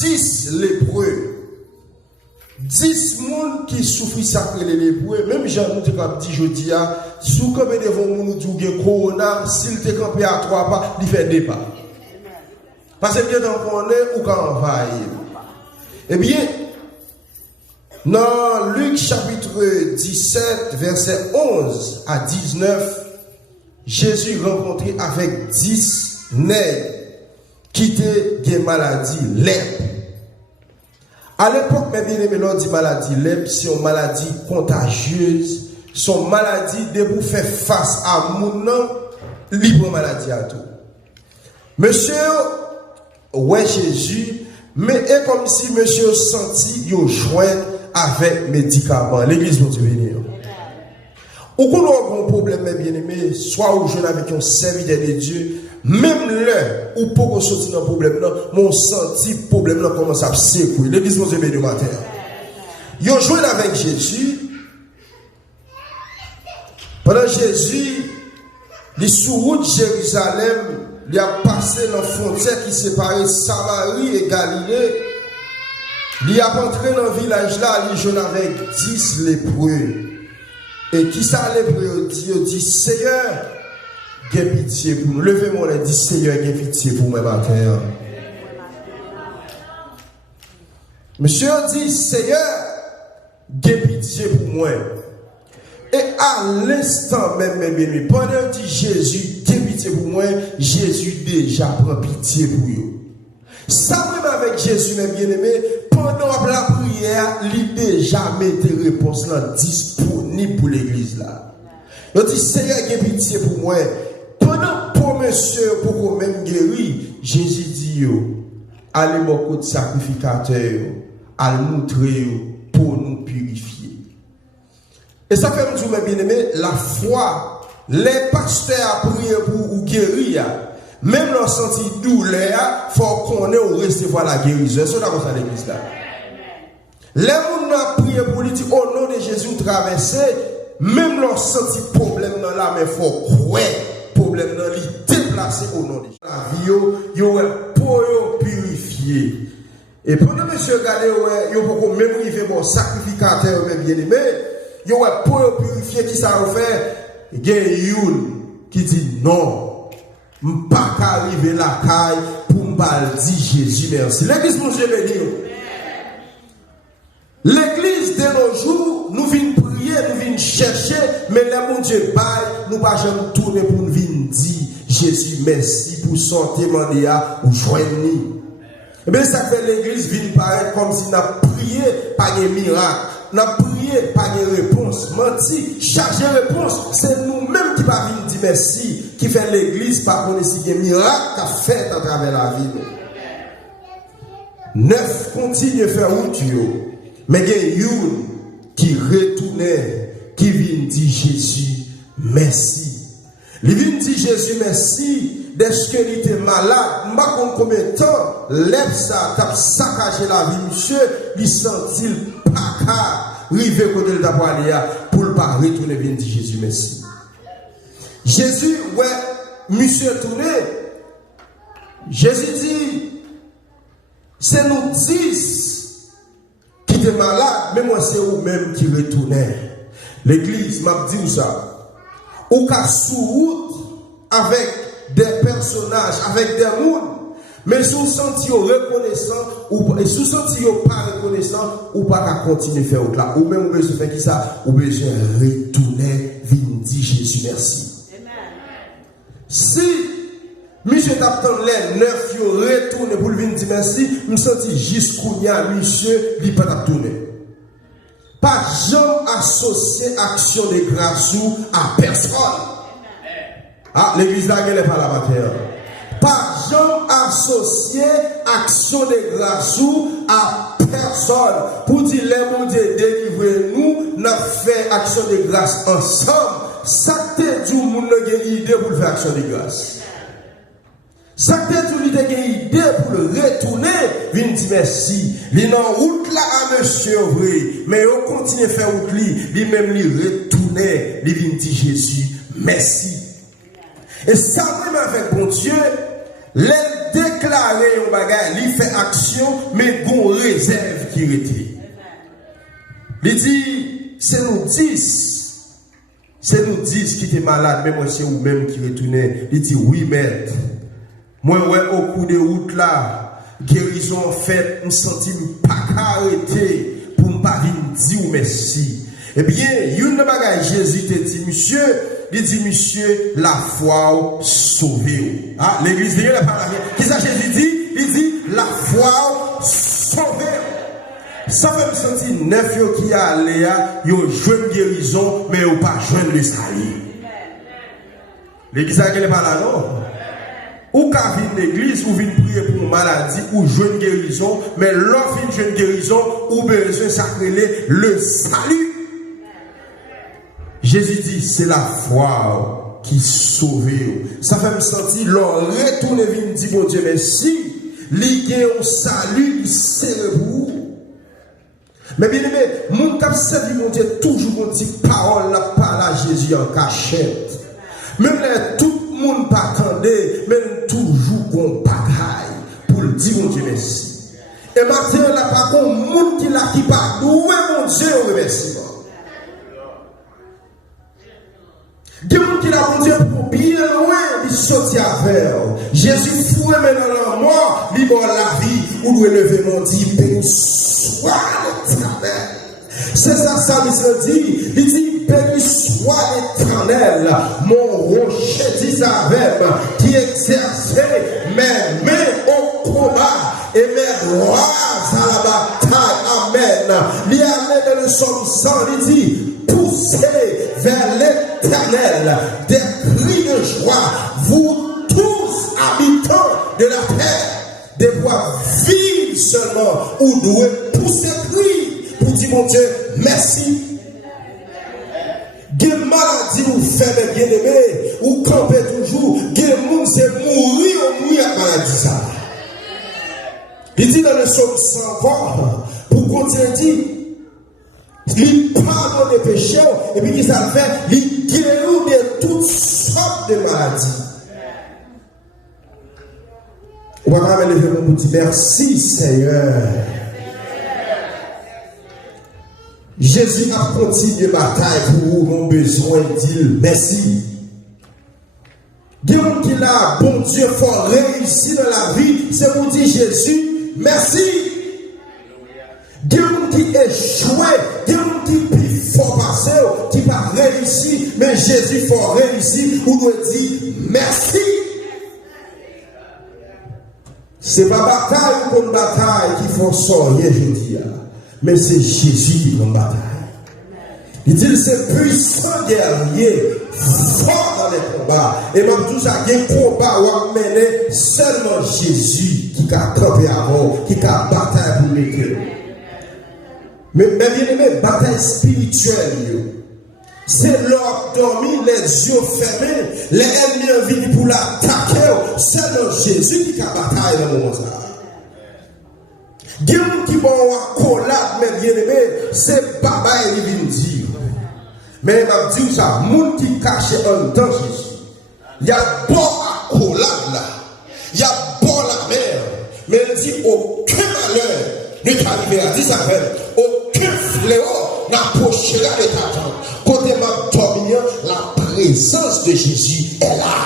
10 lépreux. 10 moun qui souffrent sacré les lépreux, même Jean nous te dit jeudi sous comme devant nous dit que corona s'il te campé à 3 pas, il fait 2 pas. Parce que bien qu'on est ou quand on va. Eh bien dans Luc chapitre 17 verset 11 à 19, Jésus rencontré avec 10 nègres qui étaient des maladies lèpres. À l'époque, mes bien-aimés, l'on dit maladie lèpre, c'est une maladie contagieuse, son maladie de vous faire face à mon nom, libre maladie à tout. Monsieur, ouais Jésus, mais est comme si monsieur senti yo joindre avec médicaments. L'église pour venir. Ou qu'on a un problème, mes bien-aimés, soit ou jeune avec un serviteur de Dieu, même là où pour sortir dans le problème, mon senti problème commence à secouer. L'église pour venir du matin. Ils ont joué avec Jésus. Pendant Jésus, les sous-routes de Jérusalem, il a passé dans la frontière qui séparait Samarie et Galilée. Il a entré dans le village là, il joue avec 10 lépreux. Et qui ça lépreux dit Seigneur, j'ai pitié pour nous. Levez-moi et dit Seigneur, j'ai pitié pour moi matin. Monsieur dit Seigneur, j'ai pitié pour moi. Et à l'instant même, mes bien-aimés, pendant que Jésus, j'ai pitié pour moi, Jésus déjà prend pitié pour vous. Ça même avec Jésus, mes bien-aimés, pendant la prière, il déjà mis des réponses là disponibles pour l'église là. Il dit Seigneur, j'ai pitié pour moi. Pendant pour monsieur, pour même guérir, Jésus dit allez beaucoup de sacrificateurs, allez montrer pour nous purifier. Et ça fait nous mes bien-aimés, la foi, les pasteurs a prié pour vous guérir. Même leur senti douleur, il faut qu'on ait au recevoir la guérison. C'est ça dans l'église là. Les gens ont prié pour lui dire au nom de Jésus traverser, même leur senti problème dans la mais il faut croire problème dans lui déplacer au nom de Jésus. La vie, il y a pour purifier. Et pendant que monsieur regardez, il y a beaucoup même arrivé mon sacrificateur, même bien aimé, il y a pour purifier qui ça va faire. Il y a une qui dit non. Je ne peux pas arriver la caille pour me dire Jésus merci. L'église, mon Dieu, béni. L'église de nos jours, nous venons prier, nous venons chercher, mais les mon Dieu bail, nous ne pouvons pas tourner pour nous venir dire Jésus merci pour sortir mandia ou joindre. Et bien ça fait l'église vient paraître comme si nous avons prié par des miracles. Nous avons prié par des réponses. Menti, chargé réponse, c'est nous-mêmes qui va venir dire merci, qui fait l'église par contre si des miracles qu'a fait à travers la vie. 9 continue à faire route. Mais il y a une qui retournait, qui vient dire Jésus merci. Il vient dire Jésus merci, dès qu'il était malade, je ne sais pas combien de temps, lève ça, tape saccagé la vie, monsieur, il sentit pas qu'à arriver côté de la pour ne pas retourner, vient dire Jésus merci. Jésus, ouais, monsieur tourné, Jésus dit, c'est nous 10 qui étaient malades, mais moi c'est vous-même qui retournez. L'église m'a dit ça. Ou qu'à sous-route avec des personnages, avec des mondes, mais sous senti reconnaissant, ou sous senti pas reconnaissant, ou pas qu'à continuer à faire autre là. Ou même vous besoin faire qui ça, ou besoin retourner, venir dire Jésus merci. Amen. Si monsieur t'attend les 9 yo retourner pour venir dire merci, me senti jusqu'où y a monsieur, il pas retourner. Pas jamais associer action de grâce à personne. Ah, l'église là, elle n'est pas la matière. Pas jamais associer action de grâce à personne. Pour dire, les mon Dieu, délivrez-nous, nous fait action de grâce ensemble. Ça te dit, nous avons une idée pour faire action de grâce. Ça te dit, nous avons une idée pour le retourner, vient dire merci. Il en route là à monsieur vrai, mais on continue à faire route lui même lui retourner, il vient dire Jésus merci. Et ça même avec bon Dieu, les déclarer un bagage, il fait action, mais gon réserve qui était. Il dit, c'est nous 10. C'est nous 10 qui étaient malades, même c'est ou même qui retournait. Il dit, oui, maître. Moi, ouais, au coup de route là, guérison faite, je me sens pas arrêté pour ne pas dire merci. Eh bien, une bagage, Jésus te dit, monsieur, il dit, monsieur, la foi sauvé. Ah, l'église de Dieu n'a pas la vie. Qu'est-ce que Jésus dit? Il dit, la foi sauvé. Ça fait me sentir neuf qui a allé, yo jeune guérison, mais yo pas jeune le salut. L'église n'est pas là, non? Ou qu'à venir l'église, ou venir prier pour une maladie, ou jeune guérison, mais l'offre une jeune guérison, ou besoin sacré le salut. Jésus dit, c'est la foi qui sauve. Ça fait me sentir, l'on retourne et vient dire, bon Dieu, merci, l'idée au salut, c'est vous. Mais bien aimé, mon cap servi mon Dieu, toujours mon dit parole, la parole à Jésus en cachette. Même là, tout le monde pas attendait, même toujours qu'on bagaille pour le dire mon Dieu merci. Et maintenant, là, par contre, monde qui l'a qui pas doué mon Dieu au remerciement. Il y a des gens qui l'ont dit pour bien loin de sortir avec. Jésus fouet maintenant la mort, il mort la vie, ou doit lever mon Dieu, béni soit l'Éternel. C'est ça, il dit, béni soit l'Éternel, mon rocher d'Israël, qui exerçait mes mains au combat et mes droits à la bataille. Amen. Il y a dans le psaume 100, il dit, poussez vers l'Éternel des cris de joie, vous tous habitants de la terre, des voix vives seulement, où devez pousser cris pour dire mon Dieu merci. Quelle maladie vous faites bien aimé, ou campez toujours, quel monde c'est mourir ou mourir à maladie ça. Il dit dans le psaume 100, pour continuer, il pardonne les péchés, et puis il ça fait, il guérit de toutes sortes de maladies. On va quand même lever mon petit merci Seigneur. Jésus a continué la bataille pour nos besoins, dit merci. Dieu qui l'a, bon Dieu, faut réussir dans la vie, c'est pour dire Jésus, merci. Dieu qui échoué, Dieu qui plus fort passé, qui pas réussi, mais Jésus faut réussir, ou doit dire merci. C'est pas bataille pour une bataille qui font sortir, je dis, mais c'est Jésus qui prend bataille. Il dit c'est puissant guerrier, fort dans les combats. Et même tout ça, il y a un combat où on mène seulement Jésus qui a campé avant, qui a bataille pour l'écrire. Mais bien aimé, bataille spirituelle. C'est l'or dormi, les yeux fermés, les ennemis viennent pour l'attaquer. Seulement Jésus qui a bataille dans le monde. Il y a des gens qui vont avoir collab, mais bien aimé, c'est Baba et il vient dire. Mais il m'a dit ça, les gens qui cachent en temps Jésus. Il y a bon à collab là. Il y a bon la mer. Mais il dit aucun malheur n'est arrivé à 10 affaires. Aucun fléau n'approchera de ta tente. Côté ma dominant, la présence de Jésus est là.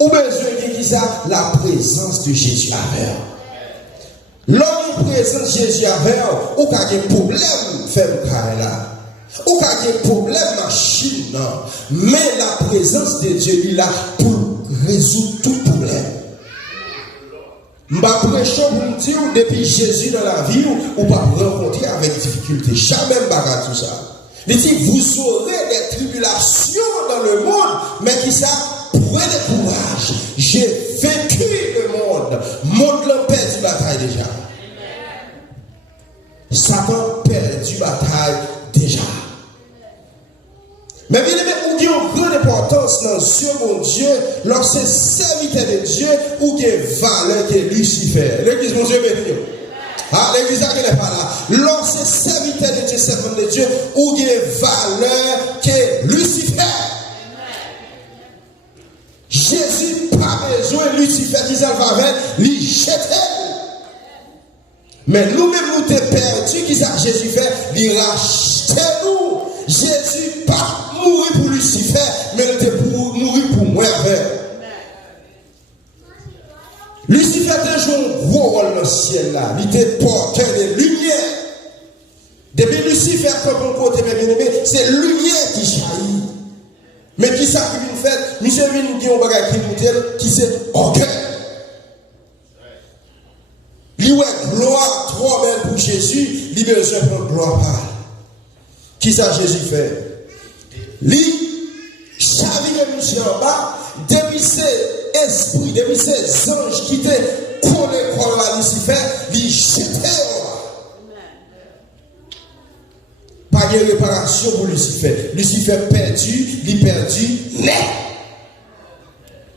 Ou besoin de qui ça? La présence de Jésus avec. L'omniprésence de Jésus avec, ou qu'il y a des problèmes, fait là. Ou qu'il y a des problèmes, machine, non. Mais la présence de Dieu est là pour résoudre tout problème. Je prêche pour me dire, depuis Jésus dans la vie, ou pas rencontrer avec difficulté. Jamais je ne tout ça. Il dit, vous aurez des tribulations dans le monde, mais qui ça? Prenez courage. J'ai vaincu le monde. Monde l'a perdu la bataille déjà. Satan perdu la bataille déjà. Mais bien aimé, on a une grande importance dans Dieu, mon Dieu, lorsque c'est serviteur de Dieu, ou qu'il y a valeur que Lucifer. L'église, mon Dieu, béni. Ah, l'église n'est pas là. Lorsque c'est serviteur de Dieu, servant de Dieu, ou qu'il y a valeur que Lucifer. Jésus pas besoin, Lucifer dit ça va avec, lui jeter. Mais nous-mêmes, nous t'es perdus, qui ça Jésus fait, il rachète nous. Jésus pas mourir pour Lucifer, mais il était pour mourir pour moi avec. Lucifer a joué un gros rôle dans le ciel là. Il était porteur de lumière. Depuis Lucifer, comme on côté bien-aimé, c'est lumière qui jaillit. Mais qui ça qui vient faire? Monsieur vient nous dire un bagage qui c'est orgueil. Lui ouais gloire trop belle pour Jésus, il besoin de gloire. Qui ça Jésus fait? Lui chavire monsieur en bas, depuis ses esprits, depuis ses anges qui étaient collés à Lucifer, lui jeter. Pas de réparation pour Lucifer. Lucifer perdu, il perdu, mais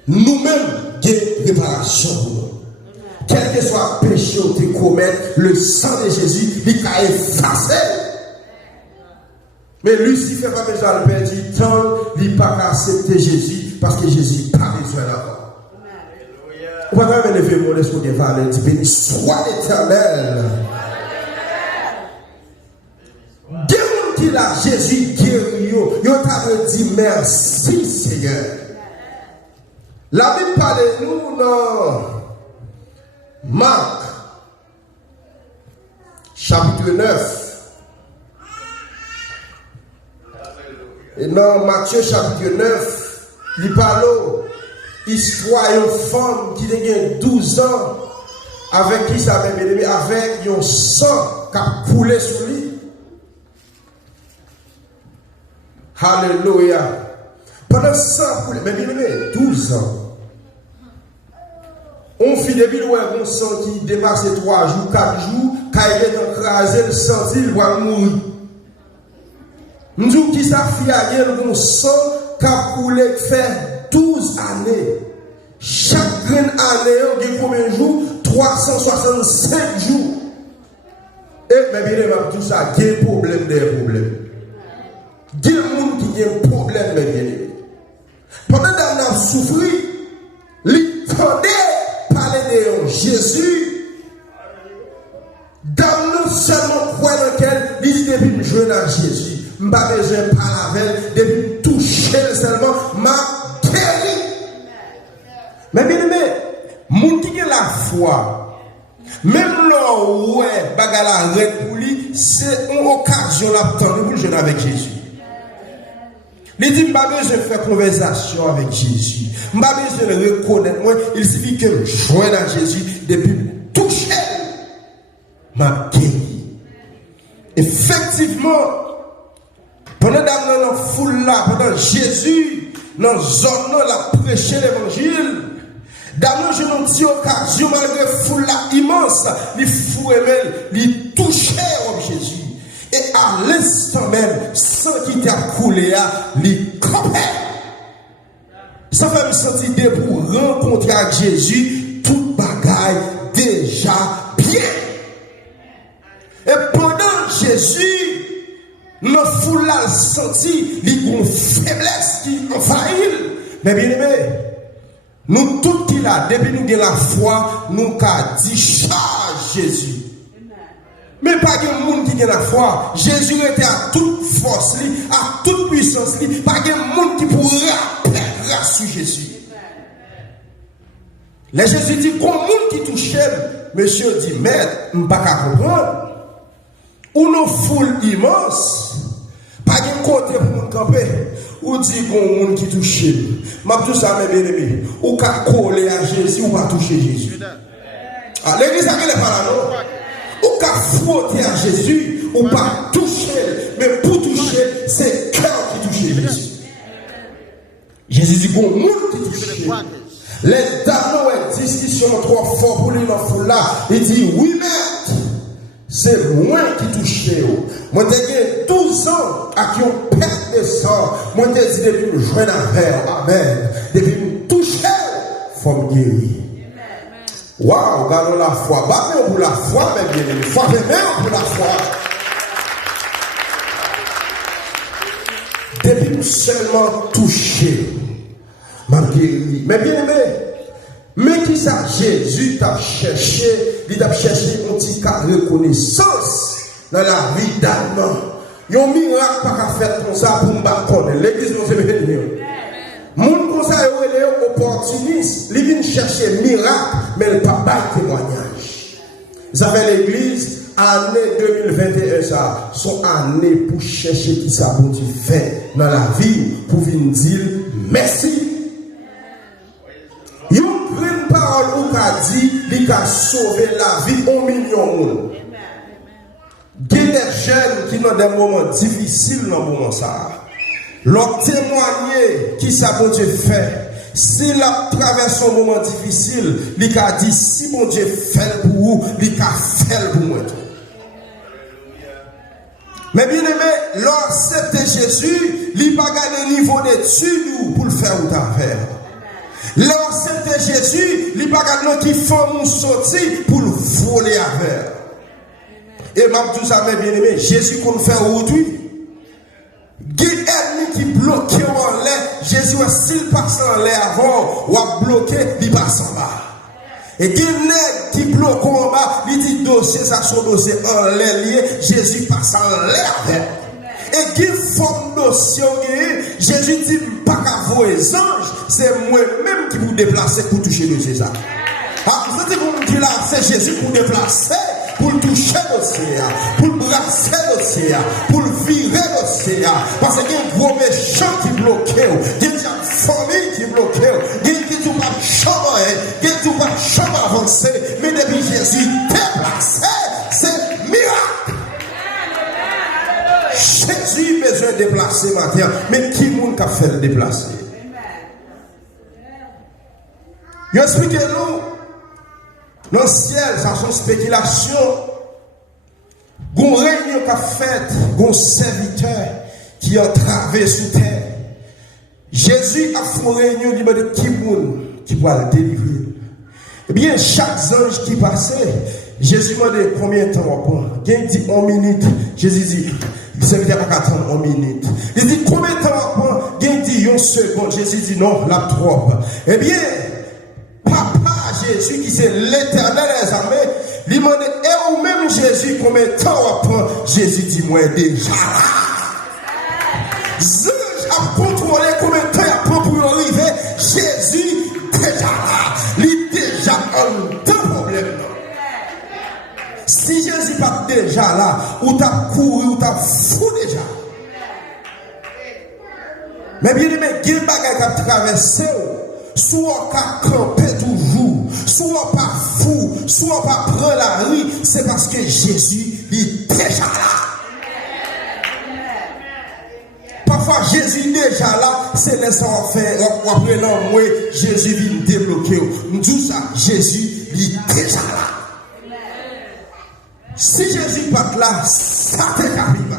nous-mêmes, il y a réparation pour nous. Quel que soit le péché que tu commets, le sang de Jésus, il a effacé. Mais Lucifer n'a pas besoin de perdre tant, il n'a pas accepté Jésus parce que Jésus n'a pas besoin d'avoir. On va quand même lever mon esprit de valeur, dit béni soit l'Éternel. Dès qu'il a Jésus guéri, il t'a dit merci Seigneur. La Bible parle de nous dans Marc, chapitre 9. Et dans Matthieu, chapitre 9, il parle de l'histoire d'une femme qui a 12 ans, avec qui ça avait bien aimé, avec un sang qui a coulé sur lui. Alléluia. Pendant 100 coulé, mais bien aimé, 12 ans. On fit des billes où on sent qui dépasse 3 jours, 4 jours, quand il est écrasé, le sang, il va mourir. Nous disons qui ça fait à guerre, on sent qu'a coulé fait 12 années. Chaque grande année, on a combien de jours? 365 jours. Et mais bien aimé, tout ça, il y a des problèmes, des problèmes. Il y a des gens qui ont un problème, mais bien aimé. Pendant qu'on a souffert, il tendait parler de Jésus, dans nous seulement croire dans lequel il dit depuis que je joue dans Jésus, je n'ai pas besoin de parler avec, depuis toucher seulement, m'a guéri. Mais bien aimé, moun qui a la foi, même là où bagala arrête pour lui, c'est une occasion d'attendre pour jouer avec Jésus. Il dit, je n'ai pas besoin de faire conversation avec Jésus. Je n'ai pas besoin de reconnaître moi. Il suffit que je joigne à Jésus depuis toucher ma guéri. Effectivement, pendant que dans la foule là, pendant Jésus, dans la zone là, la prêché l'évangile, dans une petite occasion, malgré la foule là immense, il fouait, il touchait Jésus. Et à l'instant même, sans qu'il t'a coulé, il campait. Ça fait me sentir pour rencontrer avec Jésus, toute bagaille déjà bien. Et pendant Jésus, nos foules là senti, il y a une faiblesse qui envahit. Mais bien aimé, nous tous qui là, depuis nous de la foi, nous avons dit charge Jésus. Mais pas de monde qui a la foi. Jésus était à toute force, à toute puissance, pas de monde qui pourrait perdre sur Jésus. Les Jésus dit, quand monde qui touche, monsieur dit, maître, je ne peux pas comprendre. Ou nos foules immenses, pas de côté pour nous camper. Ou dit qu'on monde qui touche. Mais tout ça, mes bien-aimés, ou qu'à coller à Jésus, ou pas toucher Jésus. Ah, l'église a qu'elle est pas là, non? Ou qu'à frotter à Jésus, ou pas toucher. Mais pour toucher, c'est cœur qui touche Jésus. Jésus dit qu'on monde qui touche. Les dames ont une discussion trop fort pour lui dans la foule là. Il dit, oui, maître, c'est moi qui touche. Moi, j'ai 12 ans à qui on perd de sang. Moi, j'ai dit depuis que je joue avec. Amen. Depuis que je touche, il faut me guérir. Waouh, gardons la foi. Battez pour la foi, mes bien-aimés. Foi même pour la foi. Depuis que seulement touché, m'a guéri. Mais bien aimé, mais qui ça Jésus t'a cherché, il t'a cherché un petit cas de reconnaissance dans la vie d'Adam. Il y a un miracle pas faire comme ça pour me battre. L'église nous est bénie. Moun comme ça est opportuniste, il vient chercher miracle, mais il pas de témoignage. Vous avez l'église, année 2021, ça, son année pour chercher qui ça bon Dieu fait dans la vie, pour venir dire merci. Il y a une parole où qu'a dit, il a sauvé la vie 1 million de monde. Il y a des jeunes qui ont des moments difficiles dans le moment ça. Leur témoigner qui ça bon Dieu fait. S'il a traversé un moment difficile, il a dit si mon Dieu fait pour vous, il a fait pour moi. Mais bien aimé, lorsque Jésus, il n'a pas gagné le niveau d'études pour le faire ou faire. Lorsque Jésus, il n'a pas gagné qui font sortir pour le voler à faire. Et même tout ça, bien aimé, Jésus qu'on fait aujourd'hui. Qui ennemi qui bloque en l'air, Jésus, s'il passe en l'air avant, ou a bloqué, il passe en bas. Et qui nègre qui bloque en bas, il dit dossier, ça son dossier en l'air lié, Jésus passe en l'air. Et qui forme dossier, Jésus dit pas qu'à vos anges, c'est moi-même qui vous déplacer pour toucher le César. Ah, vous savez vous me dites là, c'est Jésus pour déplacer. Pour toucher l'océan, pour brasser l'océan, pour virer l'océan. Parce qu'il y a un gros méchant qui bloque, il y a une famille qui bloque, il y a tout pas changer, il y a tout pas changer avancer. Mais depuis Jésus déplacé, c'est miracle. Jésus a besoin de déplacer maintenant. Mais qui monde a fait le déplacer? Il explique nous. Dans le ciel, ça sont spéculations. Gon réunion qu'a fait, gon serviteur qui a traversé sous terre. Jésus a fait une réunion de qui qui va le délivrer. Eh bien, chaque ange qui passait, Jésus m'a dit combien de temps on prend? Il dit 1 minute. Jésus dit, le serviteur n'a pas attendre 1 minute. Il dit combien de temps on prend? Il dit 1 seconde. Jésus dit non, la trop. Eh bien, Papa Jésus qui c'est l'éternel des armées, lui demande, et ou même Jésus, combien de temps on prend? Jésus dit, moi déjà là. Jésus a contrôlé combien de temps il prend pour arriver. Jésus déjà là. Il déjà un problème. Si Jésus pas déjà là, ou t'as couru, ou t'as fou déjà. Mais bien aimé, quel bagage qui a traversé, soit on camper toujours, soit pas fou, soit pas prendre la rue, c'est parce que Jésus est déjà là. Parfois Jésus déjà là, c'est laissant faire, après l'homme, Jésus vient débloquer. Nous disons ça, Jésus est déjà là. Si Jésus pas là, ça t'est arrivé.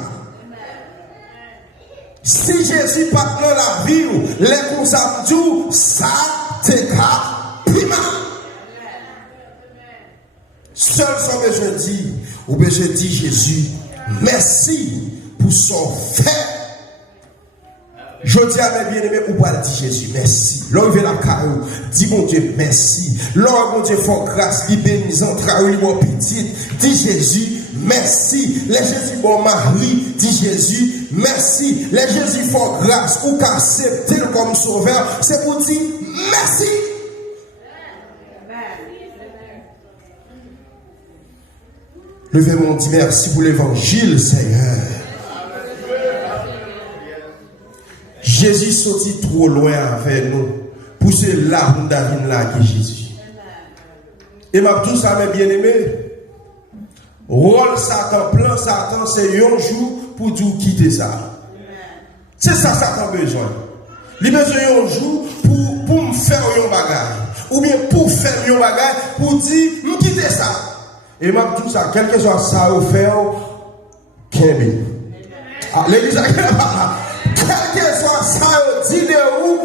Si Jésus pas dans la vie, les consacrés, ça t'est prima. Seul son besoin dit, ou besoin dit Jésus, merci pour son fait. Je dis à mes bien-aimés, ou pas dire Jésus, merci. L'homme vient la carreau, dis mon Dieu, merci. L'homme, mon Dieu, faut grâce, li bénissant, travail, mon petit, dis Jésus, merci. Les Jésus, bon mari, dis Jésus, merci. Les Jésus, faut grâce, ou qu'accepter comme sauveur, c'est pour dire merci. Levez-moi, dit merci pour l'évangile, Seigneur. Jésus sortit trop loin avec nous. Pour ce là, nous David là qui Jésus. Et m'a tout ça, mes bien-aimés. Rôle Satan, plan Satan, c'est un jour pour tout quitter ça. C'est ça Satan besoin. Il a besoin un jour pour me faire un bagage. Ou bien pour faire un bagage, pour dire, nous quitter ça. Et m'a tout ça, quel que soit ça, au faire, Kembe. Ah, l'église a quel que soit ça, dit de où,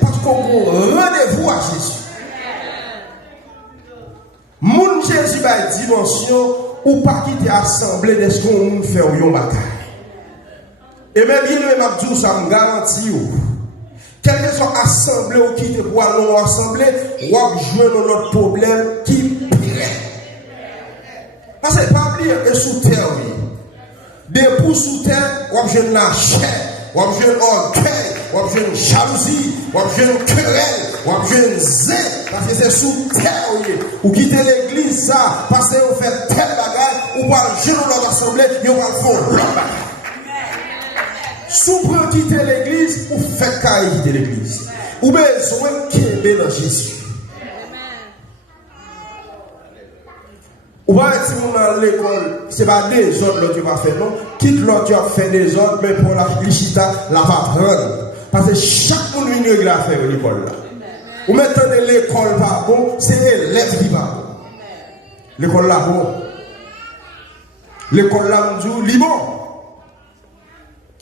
parce qu'on rendez-vous à Jésus. Moun Jésus va une dimension ou pas quitter assemblée de ce qu'on fait au yon bataille. Et même bien, même Abdou, ça me garantit, quel que soit assemblée ou qui te voit non assemblée, ou à jouer dans notre problème qui pire. Parce que pas oublier que sous terre, oui. Des pour sous terre, ou à jouer la chair, ou à jouer orgueil, ou à jouer jalousie, ou à jouer querelle, ou à jouer zèle, parce que c'est sous terre, oui. Ou quitter l'église, ça, parce que vous faites tel bagage, ou à jouer dans notre assemblée, et on va faire l'autre bagage. Si vous quitter l'église, vous faites qu'à quitter l'église. Vous avez besoin de dans Jésus. Ou pas si vous dans l'école, ce n'est pas des autres qui vont faire, non. Quitte l'autre qui a fait des autres, mais pour la lichita, la va prendre. Parce que chaque monde vient de la faire à l'école. Ou maintenant l'école pas bon, c'est l'élève qui va bon. L'école là bon. L'école là, on dit, bon.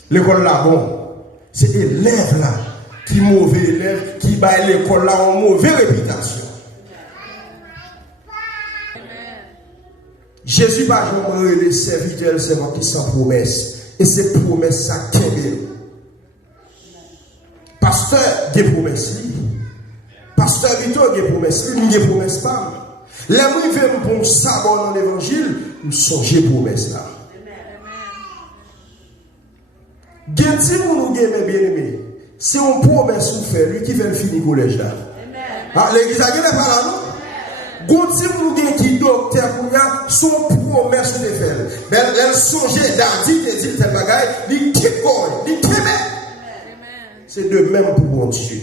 L'école là, bon, c'est l'élève là, qui mauvais élève, qui bat l'école là en mauvaise réputation. Jésus va jouer les serviteurs, c'est qui sans promesse. Et ces promesses, ça qu'est pasteur, des promesses. Pasteur Vito, des promesses. Il n'y a des promesses pas. Les gens qui viennent pour savoir dans l'évangile, nous songez promesses là. Si vous nous aimez bien aimé, c'est une promesse vous fait, lui qui veut finir le collège là. L'église a gagné pas là, non? Si vous nous aimez qui docteur, son promesse de faire. Elle songeait d'Adi, qui dit tel bagaille, il keep going, il keep it. C'est de même pour mon Dieu.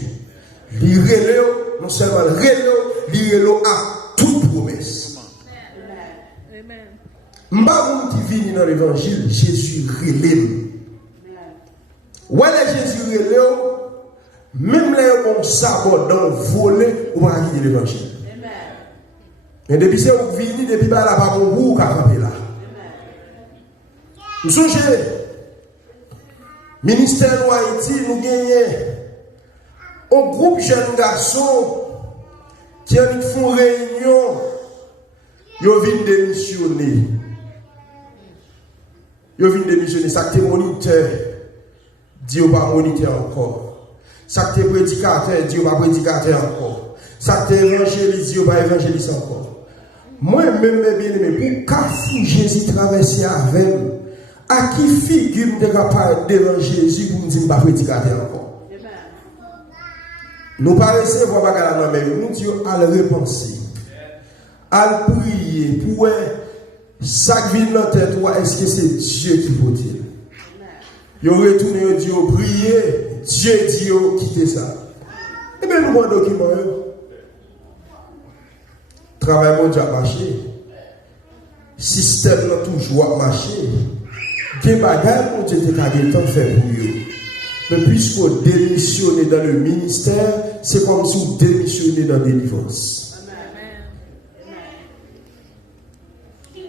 Il relève, non seulement il relève à toute promesse. Mbaboum qui vient dans l'évangile, Jésus relève. Ouais, Jésus relève, même les bons sabots dans voler, on va quitter l'évangile. Et depuis que vous venez, depuis que vous n'avez pas de vous, camper là. Nous sommes ministère de Haïti, nous gagnons un groupe de jeunes garçons qui font réunion, ils viennent démissionner. Ils viennent démissionner, ça c'est moniteur. Dieu va moniteur encore. Ça c'est prédicateur, Dieu va prédicateur encore. Ça c'est évangéliste, Dieu va évangéliste encore. Moi-même, mes bien-aimés, pour qu'à Jésus traverser avec nous, à qui figure de capable devant Jésus pour nous dire pas prédicateur encore. Nous pas recevoir bagarre dans même, nous disons à le repenser, à le prier pour ça qui vient dans tête, est-ce que c'est Dieu qui faut dire? Ils ont retourné au Dieu, prier, Dieu dit, quittez ça. Et bien, nous avons un document. Travail mondial marché. Système n'a toujours marché. Des bagages ont été temps fait pour eux. Mais puisqu'on démissionne dans le ministère, c'est comme si on démissionnait dans la délivrance.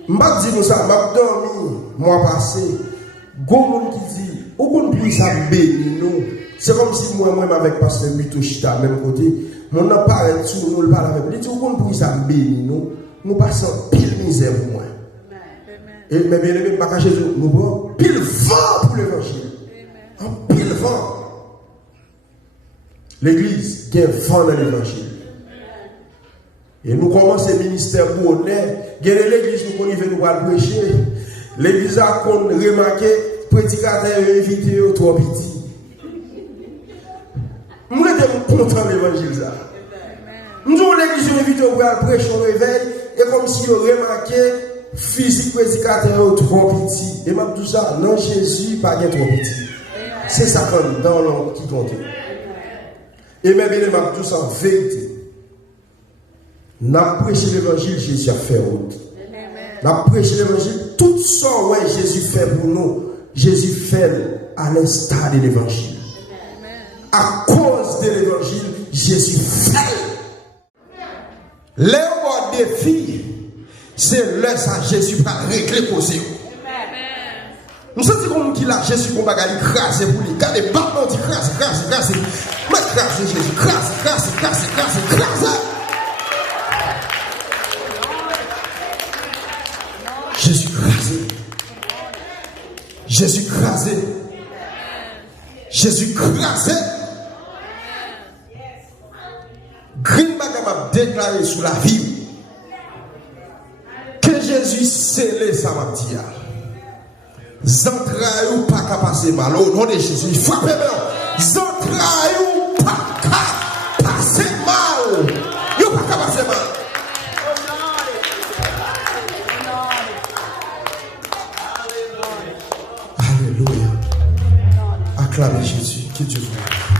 Je vais dire ça, je vais dormir, mois passé. Goumon qui dit, où qu'on puisse bénir nous. C'est comme si moi-même avec Pasteur Vito Chita, même côté, mon appareil sur nous, le parle avec lui. Il dit, où qu'on puisse bénir nous, nous passons pile misère pour moi. Et mes bien-aimés, pas cacher, nous prenons pile vent pour l'évangile. En pile vent. L'église qui est vent dans l'évangile. Et nous commençons le ministère pour honnête. L'église, nous connaissons, nous allons prêcher. L'église a remarqué, prédicateur invité au trop petit. Moi, je suis content de l'évangile. Nous avons l'église invité au prêcher au réveil, et comme si on remarquait, physique prédicateur au trop petit. Et même tout ça, non, Jésus, pas trop petit. C'est ça dans l'homme qui compte. Et même, tout ça en vérité. Nous avons prêché l'évangile, Jésus a fait autre. Nous avons prêché l'évangile, tout ça, ouais, Jésus fait pour nous. Jésus fait à l'instar de l'évangile. À cause de l'évangile, Jésus fait. Les mots des filles, c'est là ça Jésus va régler pour eux. Nous sentons comme qu'il a Jésus qu'on va écraser pour lui. Gardez pas, on dit crase. Mais crase Jésus, crase. Jésus crasé. Green m'a déclaré sous la vie. Que Jésus scellé ça m'a dit. Zantraille ou pas qu'à passer mal. Au nom de Jésus, frappez-moi. Zantraille ou pas qu'à passer mal. Ou pas qu'à passer mal. Alléluia. Acclamez Jésus. Que Dieu vous